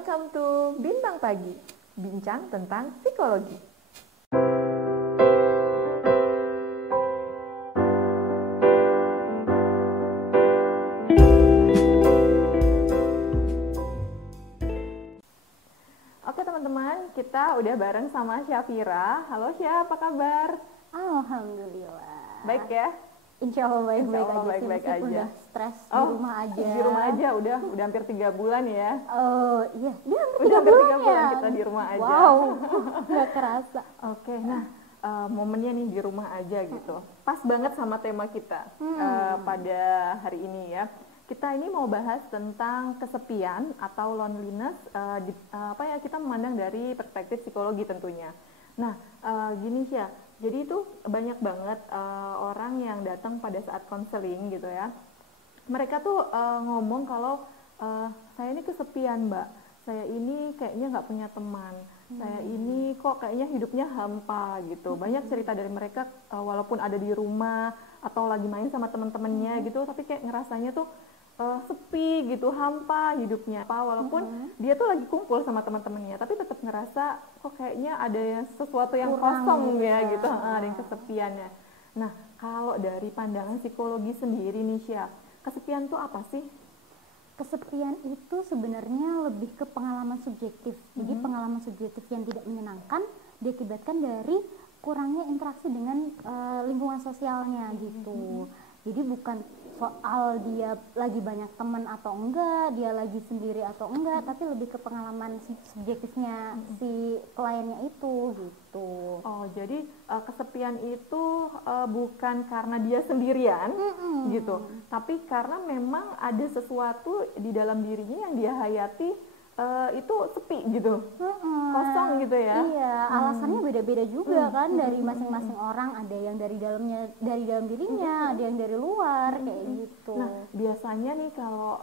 welcome to Bintang Pagi, bincang tentang psikologi. Oke teman-teman, kita udah bareng sama Syafira. Halo Syah, apa kabar? Alhamdulillah. Baik ya? Insya Allah baik-baik aja sih, baik-baik meskipun aja. udah stres di rumah aja. Di rumah aja, udah hampir 3 bulan ya. Oh iya, dia hampir Udah 3 hampir bulan 3 bulan ya. kita di rumah aja. Wow, nggak kerasa. Oke, nah momennya nih di rumah aja gitu. Pas banget sama tema kita pada hari ini ya. Kita ini mau bahas tentang kesepian atau loneliness, kita memandang dari perspektif psikologi tentunya. Nah, gini Syah, jadi itu banyak banget orang yang datang pada saat konseling gitu ya. Mereka tuh ngomong kalau saya ini kesepian Mbak, saya ini kayaknya nggak punya teman, saya ini kok kayaknya hidupnya hampa gitu. Banyak cerita dari mereka walaupun ada di rumah atau lagi main sama teman-temannya gitu, tapi kayak ngerasanya tuh sepi gitu, hampa hidupnya. Walaupun dia tuh lagi kumpul sama teman-temannya, tapi tetap ngerasa kok kayaknya ada sesuatu yang kurang kosong gitu ya ya. gitu, ada yang kesepiannya. Nah, kalau dari pandangan psikologi sendiri nih Syah, kesepian tuh apa sih? Kesepian itu sebenarnya lebih ke pengalaman subjektif. Jadi pengalaman subjektif yang tidak menyenangkan diakibatkan dari kurangnya interaksi dengan lingkungan sosialnya gitu. Jadi bukan soal dia lagi banyak teman atau enggak, dia lagi sendiri atau enggak, tapi lebih ke pengalaman subjektifnya si kliennya itu gitu. Oh, jadi kesepian itu bukan karena dia sendirian gitu, tapi karena memang ada sesuatu di dalam dirinya yang dia hayati itu sepi gitu, kosong gitu ya. Iya, alasannya beda-beda juga kan dari masing-masing orang. Ada yang dari dalam dirinya, ada yang dari luar kayak gitu. Nah, biasanya nih kalau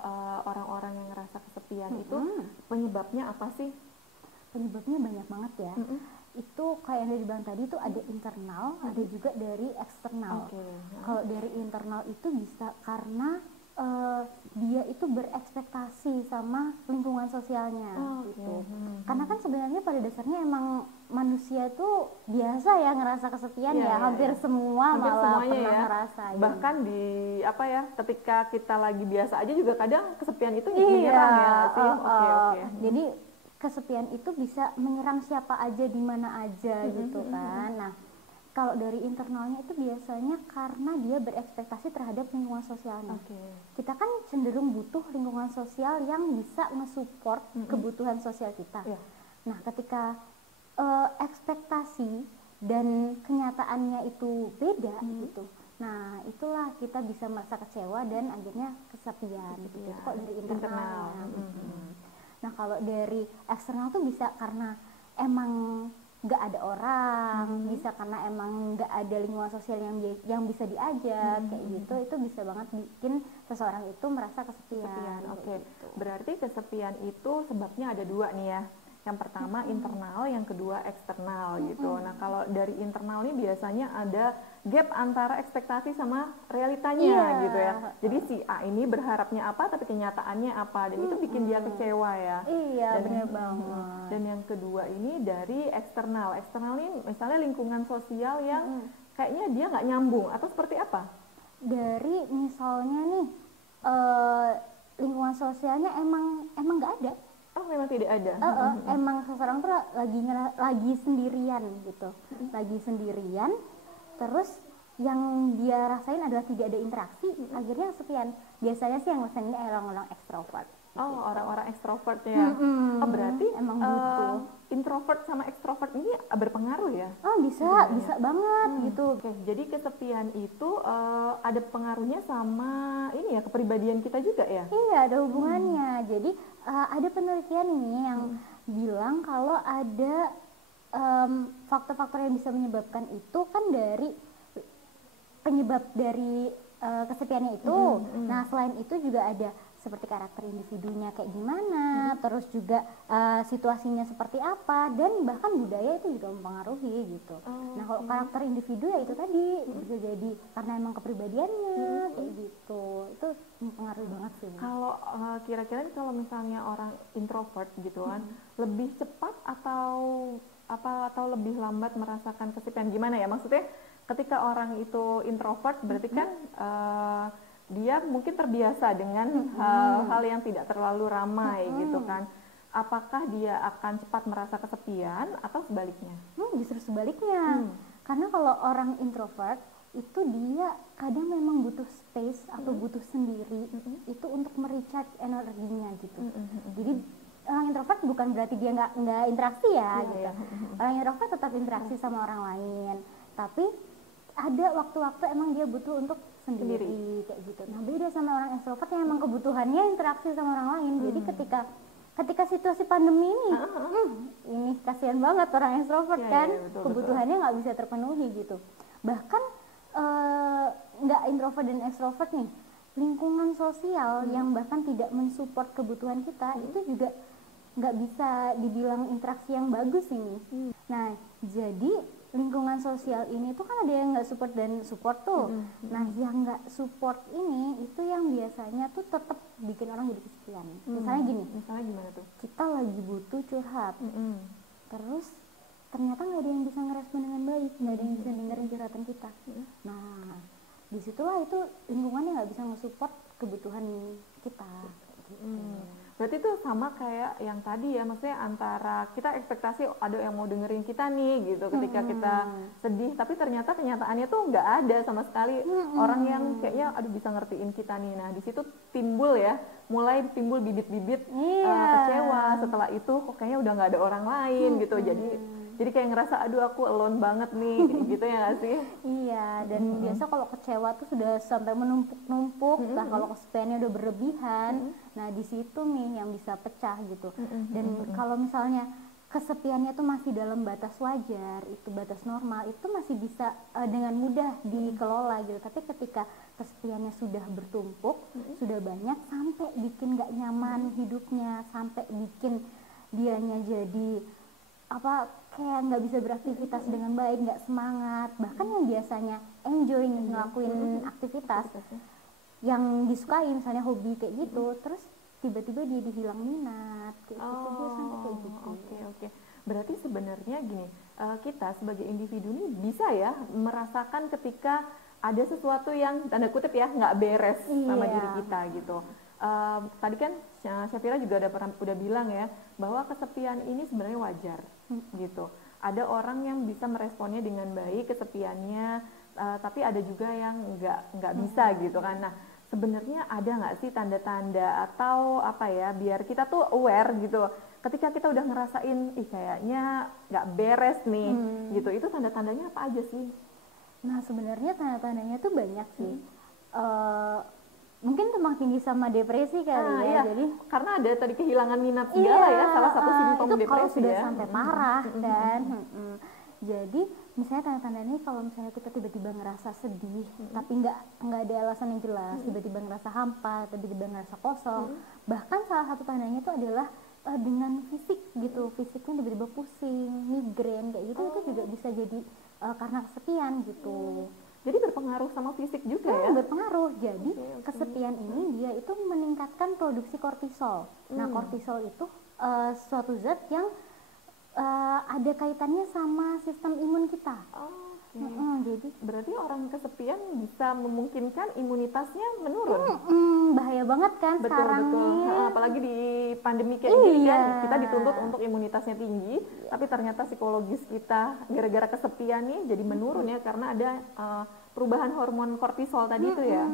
orang-orang yang ngerasa kesepian itu penyebabnya apa sih? Penyebabnya banyak banget ya. Itu kayak yang dibilang tadi itu ada internal, ada juga dari eksternal. Kalau dari internal itu bisa karena dia itu berekspektasi sama lingkungan sosialnya gitu. Karena kan sebenarnya pada dasarnya emang manusia itu biasa ya ngerasa kesepian ya, hampir semua hampir malah semuanya pernah ya. ngerasain. Bahkan di ketika kita lagi biasa aja juga kadang kesepian itu menyerang ya sih. Jadi kesepian itu bisa menyerang siapa aja di mana aja gitu kan. Nah, kalau dari internalnya itu biasanya karena dia berekspektasi terhadap lingkungan sosialnya. Kita kan cenderung butuh lingkungan sosial yang bisa nge-support kebutuhan sosial kita. Nah, ketika ekspektasi dan kenyataannya itu beda gitu. Nah, itulah kita bisa merasa kecewa dan akhirnya kesepian gitu. Itu kok dari internalnya. Nah, kalau dari eksternal tuh bisa karena emang nggak ada orang, bisa karena emang nggak ada lingkungan sosial yang bisa diajak kayak gitu. Itu bisa banget bikin seseorang itu merasa kesepian. Oke. Berarti kesepian itu sebabnya ada 2 nih ya. Yang pertama internal, yang kedua eksternal gitu. Nah, kalau dari internal ini biasanya ada gap antara ekspektasi sama realitanya gitu ya. Jadi si A ini berharapnya apa tapi kenyataannya apa, dan itu bikin dia kecewa ya. Iya, benar banget. Dan yang kedua ini dari eksternal. Eksternal ini misalnya lingkungan sosial yang kayaknya dia nggak nyambung atau seperti apa? Dari misalnya nih lingkungan sosialnya emang nggak ada. Oh, memang tidak ada. Emang seseorang tuh lagi sendirian gitu, lagi sendirian. Terus yang dia rasain adalah tidak ada interaksi, akhirnya kesepian. Biasanya sih yang ngerasain ini orang-orang ekstrovert. Oh, orang-orang ekstrovert ya. Oh, berarti emang butuh. Introvert sama ekstrovert ini berpengaruh ya? Oh, bisa banget gitu. Oke, jadi kesepian itu ada pengaruhnya sama ini ya, kepribadian kita juga ya? Iya, ada hubungannya. Jadi ada penelitian ini yang bilang kalau ada faktor-faktor yang bisa menyebabkan itu kan dari penyebab dari kesepiannya itu. Nah, selain itu juga ada seperti karakter individunya kayak gimana, terus juga situasinya seperti apa, dan bahkan budaya itu juga mempengaruhi gitu. Nah kalau karakter individu ya itu tadi bisa jadi karena emang kepribadiannya kayak gitu, itu mempengaruhi banget sih. Kalau kira-kira kalau misalnya orang introvert gitu kan, lebih cepat atau lebih lambat merasakan kesepian, gimana ya maksudnya? Ketika orang itu introvert berarti kan dia mungkin terbiasa dengan hal-hal yang tidak terlalu ramai gitu kan. Apakah dia akan cepat merasa kesepian atau sebaliknya? Justru sebaliknya. Karena kalau orang introvert itu dia kadang memang butuh space atau butuh sendiri itu untuk merecharge energinya gitu. Jadi orang introvert bukan berarti dia nggak interaksi ya gitu. Orang introvert tetap interaksi sama orang lain, tapi ada waktu-waktu emang dia butuh untuk sendiri kayak gitu. Nah beda sama orang extrovert yang emang kebutuhannya interaksi sama orang lain. Jadi ketika situasi pandemi ini kasihan banget orang extrovert kan, betul, kebutuhannya nggak bisa terpenuhi gitu. Bahkan nggak introvert dan extrovert nih, lingkungan sosial yang bahkan tidak mensupport kebutuhan kita itu juga nggak bisa dibilang interaksi yang bagus ini. Nah jadi lingkungan sosial ini tuh kan ada yang nggak support dan support tuh. Nah yang nggak support ini itu yang biasanya tuh tetap bikin orang jadi kesepian. Misalnya gimana tuh? Kita lagi butuh curhat, terus ternyata nggak ada yang bisa ngerespon dengan baik, nggak ada yang bisa dengerin curhatan kita. Nah disitulah itu lingkungannya nggak bisa nge-support kebutuhan kita. Berarti itu sama kayak yang tadi ya, maksudnya antara kita ekspektasi ada yang mau dengerin kita nih gitu ketika kita sedih, tapi ternyata kenyataannya tuh nggak ada sama sekali orang yang kayaknya aduh bisa ngertiin kita nih. Nah di situ mulai timbul bibit-bibit kecewa. Setelah itu kok kayaknya udah nggak ada orang lain gitu, jadi kayak ngerasa aduh aku alone banget nih gitu ya nggak sih? Iya, dan biasa kalau kecewa tuh sudah sampai menumpuk-numpuk, nah kalau kesepiannya udah berlebihan, nah di situ nih yang bisa pecah gitu. Dan kalau misalnya kesepiannya tuh masih dalam batas wajar, itu batas normal, itu masih bisa dengan mudah dikelola gitu. Tapi ketika kesepiannya sudah bertumpuk, sudah banyak sampai bikin nggak nyaman hidupnya, sampai bikin dianya jadi kayak nggak bisa beraktivitas dengan baik, nggak semangat, bahkan yang biasanya enjoy ngelakuin aktivitas yang disukai, misalnya hobi kayak gitu, terus tiba-tiba dia dihilang minat kayak gitu, dia sampai kayak gitu. Oke. Berarti sebenarnya gini, kita sebagai individu ini bisa ya merasakan ketika ada sesuatu yang tanda kutip ya nggak beres sama diri kita gitu. Tadi kan Syafira juga udah bilang ya bahwa kesepian ini sebenarnya wajar gitu. Ada orang yang bisa meresponnya dengan baik kesepiannya, tapi ada juga yang nggak bisa gitu kan. Nah sebenarnya ada nggak sih tanda-tanda atau biar kita tuh aware gitu ketika kita udah ngerasain kayaknya nggak beres nih gitu, itu tanda-tandanya apa aja sih? Nah sebenarnya tanda-tandanya tuh banyak sih. Mungkin tumbang tinggi sama depresi kali ya. Jadi karena ada tadi kehilangan minat segala ya, salah satu simptom depresi kalau sudah ya. Sampai parah kan. Jadi misalnya tanda-tanda ini kalau misalnya kita tiba-tiba ngerasa sedih, tapi nggak ada alasan yang jelas, tiba-tiba ngerasa hampa, tiba-tiba ngerasa kosong. Bahkan salah satu tandanya itu adalah dengan fisik gitu, fisiknya tiba-tiba pusing, migrain kayak gitu, itu juga bisa jadi karena kesepian gitu. Jadi berpengaruh sama fisik juga ya? Berpengaruh. Jadi kesepian ini dia itu meningkatkan produksi kortisol. Nah kortisol itu suatu zat yang ada kaitannya sama sistem imun kita. Jadi berarti orang kesepian bisa memungkinkan imunitasnya menurun. Bahaya banget kan sekarang ini. Apalagi di pandemi kayak gini kan kita dituntut untuk imunitasnya tinggi, tapi ternyata psikologis kita gara-gara kesepian nih jadi menurun ya karena ada perubahan hormon kortisol tadi itu ya.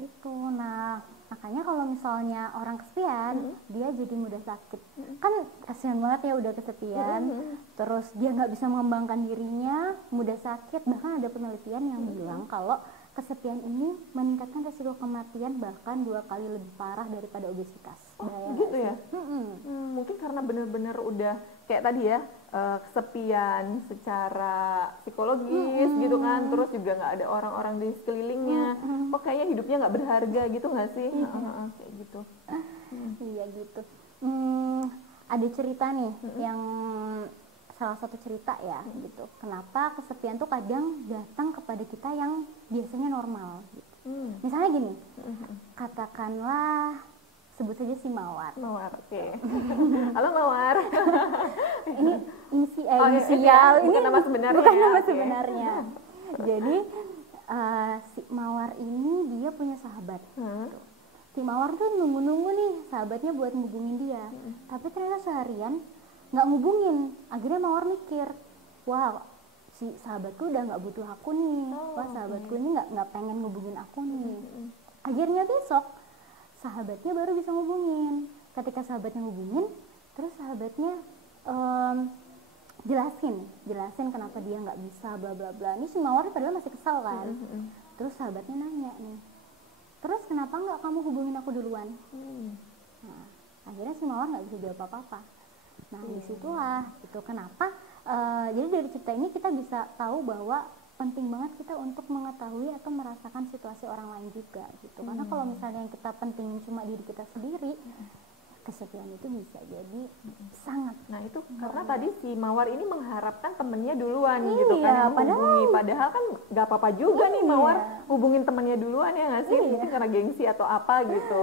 Itu. Nah makanya kalau misalnya orang kesepian dia jadi mudah sakit. Kan kasihan banget ya udah kesepian, terus dia nggak bisa mengembangkan dirinya, mudah sakit. Bahkan ada penelitian yang bilang kalau kesepian ini meningkatkan resiko kematian bahkan 2 kali lebih parah daripada obesitas. Gitu ya? Mungkin karena benar-benar udah kayak tadi ya, kesepian secara psikologis gitu kan, terus juga nggak ada orang-orang di sekelilingnya, kok kayaknya hidupnya nggak berharga gitu nggak sih? Kayak gitu. Iya gitu. Ada cerita nih yang salah satu cerita ya gitu. Kenapa kesepian tuh kadang datang kepada kita yang biasanya normal gitu. Misalnya gini, katakanlah sebut saja si Mawar. Mawar, oke. Halo Mawar. Ini inisial, ini bukan nama sebenarnya. Bukan nama sebenarnya. Jadi si Mawar ini dia punya sahabat. Si Mawar tuh nunggu-nunggu nih sahabatnya buat ngubungin dia. Tapi ternyata seharian nggak ngubungin. Akhirnya Mawar mikir, wah si sahabatku udah nggak butuh aku nih. Wah sahabatku ini nggak pengen ngubungin aku nih. Akhirnya besok sahabatnya baru bisa ngubungin. Ketika sahabatnya ngubungin, terus sahabatnya jelasin kenapa dia nggak bisa bla bla bla. Ini si Mawar padahal masih kesal kan. Terus sahabatnya nanya nih, terus kenapa nggak kamu hubungin aku duluan? Nah, akhirnya si Mawar nggak bisa jawab apa-apa. Nah disitulah itu kenapa jadi dari cerita ini kita bisa tahu bahwa penting banget kita untuk mengetahui atau merasakan situasi orang lain juga gitu. Karena kalau misalnya yang kita pentingin cuma diri kita sendiri, kesepian itu bisa jadi sangat. Nah itu karena tadi si Mawar ini mengharapkan temennya duluan gitu kan yang menghubungi, padahal kan gak apa-apa juga nih Mawar hubungin temennya duluan ya nggak sih, mungkin karena gengsi atau apa gitu.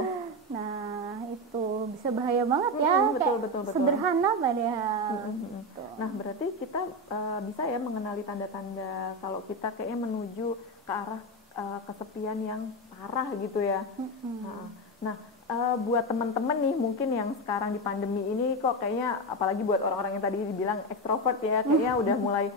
Nah itu bisa bahaya banget ya, betul. sederhana padahal. Nah berarti kita bisa ya mengenali tanda-tanda kalau kita kayaknya menuju ke arah kesepian yang parah gitu ya. Nah buat teman-teman nih mungkin yang sekarang di pandemi ini kok kayaknya, apalagi buat orang-orang yang tadi dibilang ekstrovert ya, kayaknya udah mulai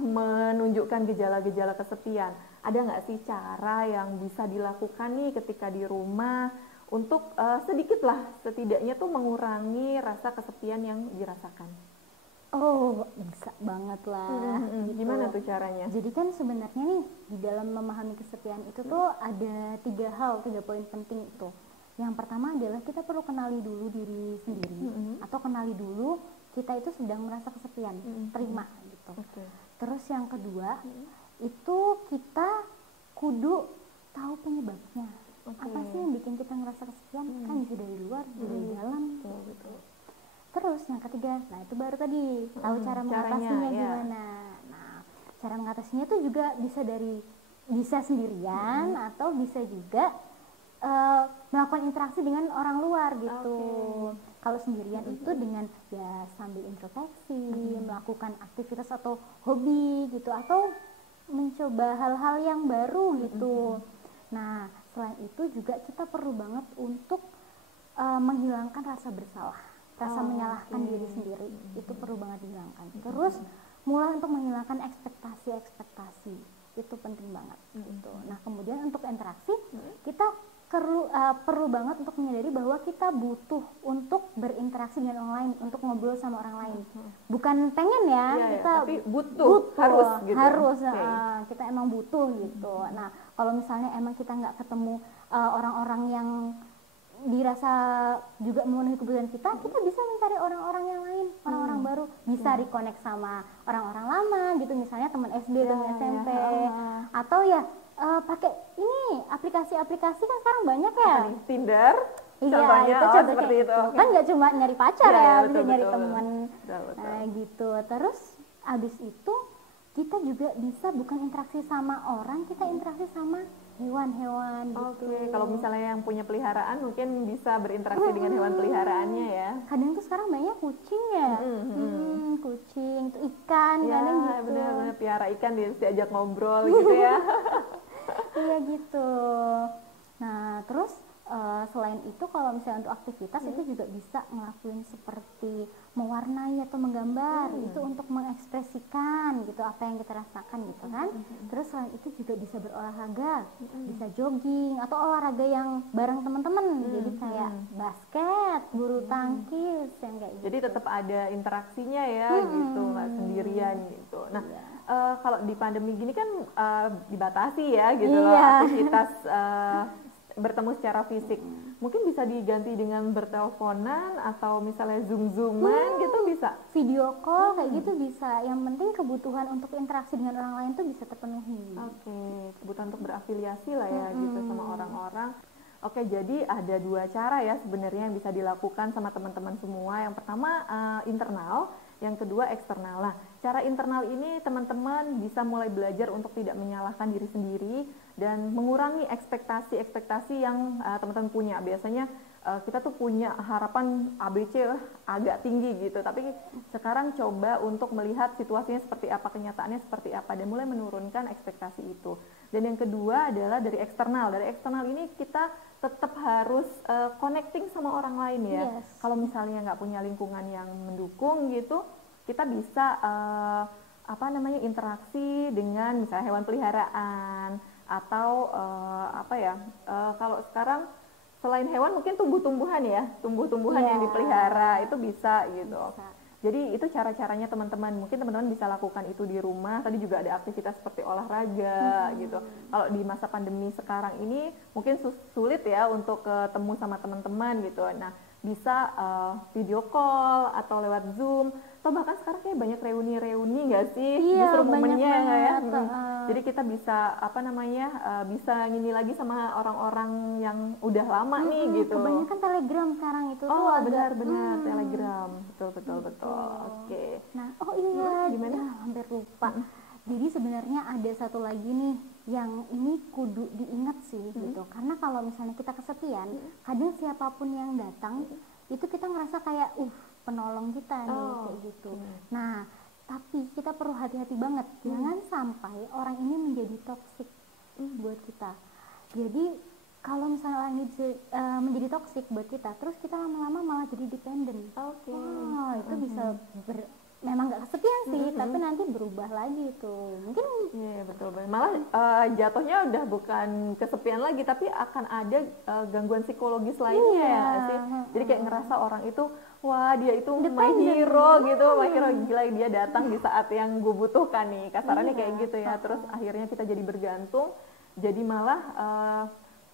menunjukkan gejala-gejala kesepian. Ada nggak sih cara yang bisa dilakukan nih ketika di rumah untuk sedikit lah setidaknya tuh mengurangi rasa kesepian yang dirasakan? Oh bisa banget lah. Gitu. Gimana tuh caranya? Jadi kan sebenarnya nih di dalam memahami kesepian itu tuh ada 3 poin penting itu. Yang pertama adalah kita perlu kenali dulu diri sendiri, atau kenali dulu kita itu sedang merasa kesepian, terima gitu. Terus yang kedua itu kita kudu tahu penyebabnya. Apa sih yang bikin kita ngerasa kesepian? Kan bisa dari luar, dari dalam gitu. Terus yang ketiga, nah itu baru tadi tahu cara mengatasinya gimana. Nah cara mengatasinya tuh juga bisa sendirian atau bisa juga melakukan interaksi dengan orang luar gitu. Kalau sendirian itu dengan ya sambil introspeksi, melakukan aktivitas atau hobi gitu, atau mencoba hal-hal yang baru gitu. Nah selain itu juga kita perlu banget untuk menghilangkan rasa bersalah, rasa menyalahkan diri sendiri, itu perlu banget dihilangkan. Terus mulai untuk menghilangkan ekspektasi, itu penting banget gitu. Nah kemudian untuk interaksi kita perlu banget untuk menyadari bahwa kita butuh untuk berinteraksi dengan orang lain, untuk ngobrol sama orang lain. Bukan pengen ya, kita tapi butuh harus gitu. Kita emang butuh gitu. Nah kalau misalnya emang kita nggak ketemu orang-orang yang dirasa juga memenuhi kebutuhan kita bisa mencari orang-orang yang lain, orang-orang baru, bisa reconnect sama orang-orang lama gitu, misalnya teman SD, teman SMP, atau ya pakai ini aplikasi-aplikasi kan sekarang banyak ya. Tinder. Iya, itu seperti itu. Kan nggak cuma nyari pacar bisa nyari teman. Nah gitu. Terus abis itu kita juga bisa bukan interaksi sama orang, kita interaksi sama hewan-hewan gitu. Kalau misalnya yang punya peliharaan mungkin bisa berinteraksi dengan hewan peliharaannya ya. Kadang tuh sekarang banyak kucing ya. Kucing, tuh ikan, kadang gitu. Bener-bener piara ikan diajak ngobrol gitu ya. Iya gitu. Nah terus selain itu kalau misalnya untuk aktivitas itu juga bisa ngelakuin seperti mewarnai atau menggambar, itu untuk mengekspresikan gitu apa yang kita rasakan gitu kan. Terus selain itu juga bisa berolahraga, bisa jogging atau olahraga yang bareng teman-teman, jadi kayak basket, bulu tangkis bagus yang kayak gitu. Jadi tetap ada interaksinya ya gitu, nggak sendirian gitu. Nah, kalau di pandemi gini kan dibatasi ya gitu loh aktivitas bertemu secara fisik. Mungkin bisa diganti dengan berteleponan atau misalnya zoom-zooman gitu bisa. Video call kayak gitu bisa. Yang penting kebutuhan untuk interaksi dengan orang lain tuh bisa terpenuhi. Oke, kebutuhan untuk berafiliasi lah ya gitu sama orang-orang. Oke, jadi ada dua cara ya sebenarnya yang bisa dilakukan sama teman-teman semua. Yang pertama internal, yang kedua eksternal. Nah, cara internal ini teman-teman bisa mulai belajar untuk tidak menyalahkan diri sendiri dan mengurangi ekspektasi-ekspektasi yang teman-teman punya. Biasanya kita tuh punya harapan ABC agak tinggi gitu, tapi sekarang coba untuk melihat situasinya seperti apa, kenyataannya seperti apa, dan mulai menurunkan ekspektasi itu. Dan yang kedua adalah dari eksternal. Dari eksternal ini kita tetap harus connecting sama orang lain ya. Kalau misalnya nggak punya lingkungan yang mendukung gitu, kita bisa interaksi dengan misalnya hewan peliharaan atau kalau sekarang selain hewan mungkin tumbuh-tumbuhan ya, tumbuh-tumbuhan yang dipelihara itu bisa gitu. Jadi itu cara-caranya teman-teman. Mungkin teman-teman bisa lakukan itu di rumah. Tadi juga ada aktivitas seperti olahraga gitu. Kalau di masa pandemi sekarang ini mungkin sulit ya untuk ketemu sama teman-teman gitu. Nah, bisa video call atau lewat Zoom. Atau bahkan sekarang kayak banyak reuni-reuni nggak sih? Justru momennya ya. Jadi kita bisa bisa ngini lagi sama orang-orang yang udah lama nih gitu. Kebanyakan Telegram sekarang itu tuh benar-benar Telegram. Betul. Oke. Nah, gimana? Hampir lupa. Jadi sebenarnya ada satu lagi nih yang ini kudu diingat sih gitu. Karena kalau misalnya kita kesepian, kadang siapapun yang datang itu kita ngerasa kayak penolong kita nih kayak gitu. Nah, tapi kita perlu hati-hati banget. Jangan sampai orang ini menjadi toksik buat kita. Jadi kalau misalnya orang ini menjadi toksik buat kita, terus kita lama-lama malah jadi dependen. Itu bisa memang nggak kesepian sih, tapi nanti berubah lagi tuh. Mungkin betul. Malah jatuhnya udah bukan kesepian lagi, tapi akan ada gangguan psikologis lainnya ya sih. Jadi kayak ngerasa orang itu, wah dia itu my hero gitu, my hero, gila dia datang di saat yang gue butuhkan nih. Kasarannya kayak gitu ya. Terus akhirnya kita jadi bergantung, jadi malah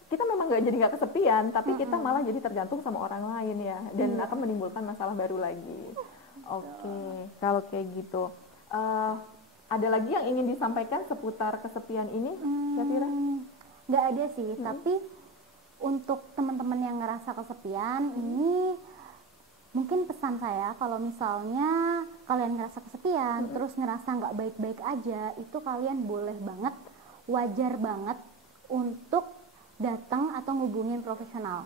kita memang nggak kesepian, tapi kita malah jadi tergantung sama orang lain ya, dan akan menimbulkan masalah baru lagi. Oke, kalau kayak gitu, ada lagi yang ingin disampaikan seputar kesepian ini, Syafira? Nggak ada sih, tapi untuk teman-teman yang ngerasa kesepian, ini mungkin pesan saya kalau misalnya kalian ngerasa kesepian, terus ngerasa nggak baik-baik aja, itu kalian boleh banget, wajar banget untuk datang atau ngubungin profesional.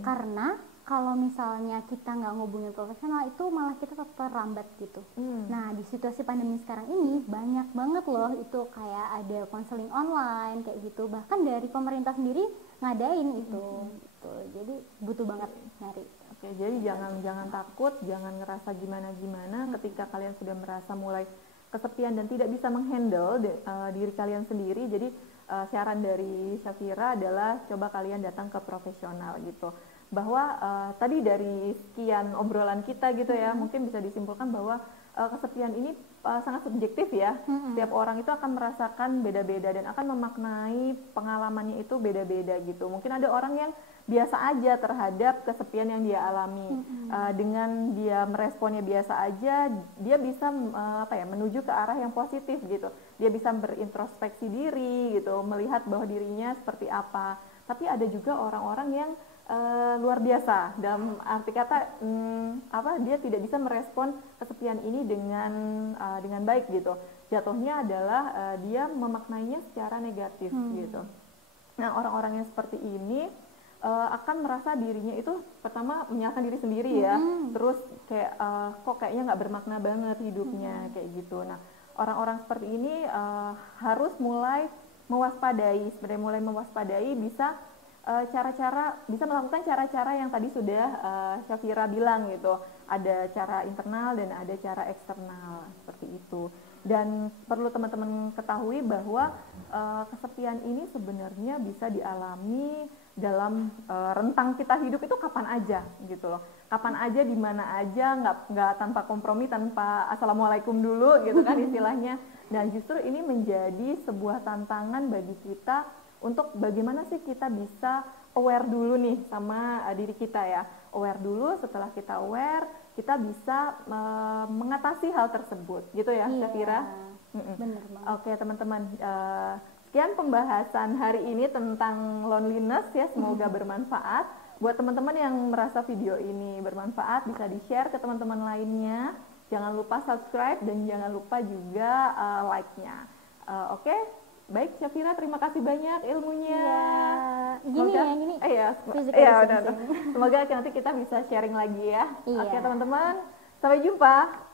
Karena kalau misalnya kita nggak ngubungin profesional itu malah kita tetap terlambat gitu. Nah, di situasi pandemi sekarang ini banyak banget loh itu kayak ada konseling online kayak gitu. Bahkan dari pemerintah sendiri ngadain itu. Gitu. Jadi butuh banget nyari. Oke, jadi jangan takut, jangan ngerasa gimana-gimana ketika kalian sudah merasa mulai kesepian dan tidak bisa menghandle diri kalian sendiri. Jadi saran dari Syafira adalah coba kalian datang ke profesional gitu. Bahwa tadi dari sekian obrolan kita gitu ya, mungkin bisa disimpulkan bahwa kesepian ini sangat subjektif ya. Setiap orang itu akan merasakan beda-beda dan akan memaknai pengalamannya itu beda-beda gitu. Mungkin ada orang yang biasa aja terhadap kesepian yang dia alami. Dengan dia meresponnya biasa aja, dia bisa menuju ke arah yang positif gitu. Dia bisa berintrospeksi diri gitu, melihat bahwa dirinya seperti apa. Tapi ada juga orang-orang yang luar biasa dalam arti kata dia tidak bisa merespon kesepian ini dengan baik gitu. Jatuhnya adalah dia memaknainya secara negatif gitu. Nah, orang-orang yang seperti ini akan merasa dirinya itu pertama menyalahkan diri sendiri ya, terus kayak kok kayaknya nggak bermakna banget hidupnya kayak gitu. Nah, orang-orang seperti ini harus mulai mewaspadai, bisa bisa melakukan cara-cara yang tadi sudah Syafira bilang gitu. Ada cara internal dan ada cara eksternal seperti itu. Dan perlu teman-teman ketahui bahwa kesepian ini sebenarnya bisa dialami dalam rentang kita hidup itu kapan aja gitu loh, kapan aja di mana aja, nggak tanpa kompromi, tanpa assalamualaikum dulu gitu kan istilahnya. Dan justru ini menjadi sebuah tantangan bagi kita untuk bagaimana sih kita bisa aware dulu nih sama diri kita ya, aware dulu. Setelah kita aware, kita bisa mengatasi hal tersebut gitu ya, Syafira. Bener banget. Oke teman-teman, sekian pembahasan hari ini tentang loneliness ya, semoga bermanfaat. Buat teman-teman yang merasa video ini bermanfaat, bisa di-share ke teman-teman lainnya. Jangan lupa subscribe dan jangan lupa juga like-nya. Oke, baik Syafira, terima kasih banyak ilmunya. Gini. Semoga nanti kita bisa sharing lagi ya. Oke teman-teman, sampai jumpa.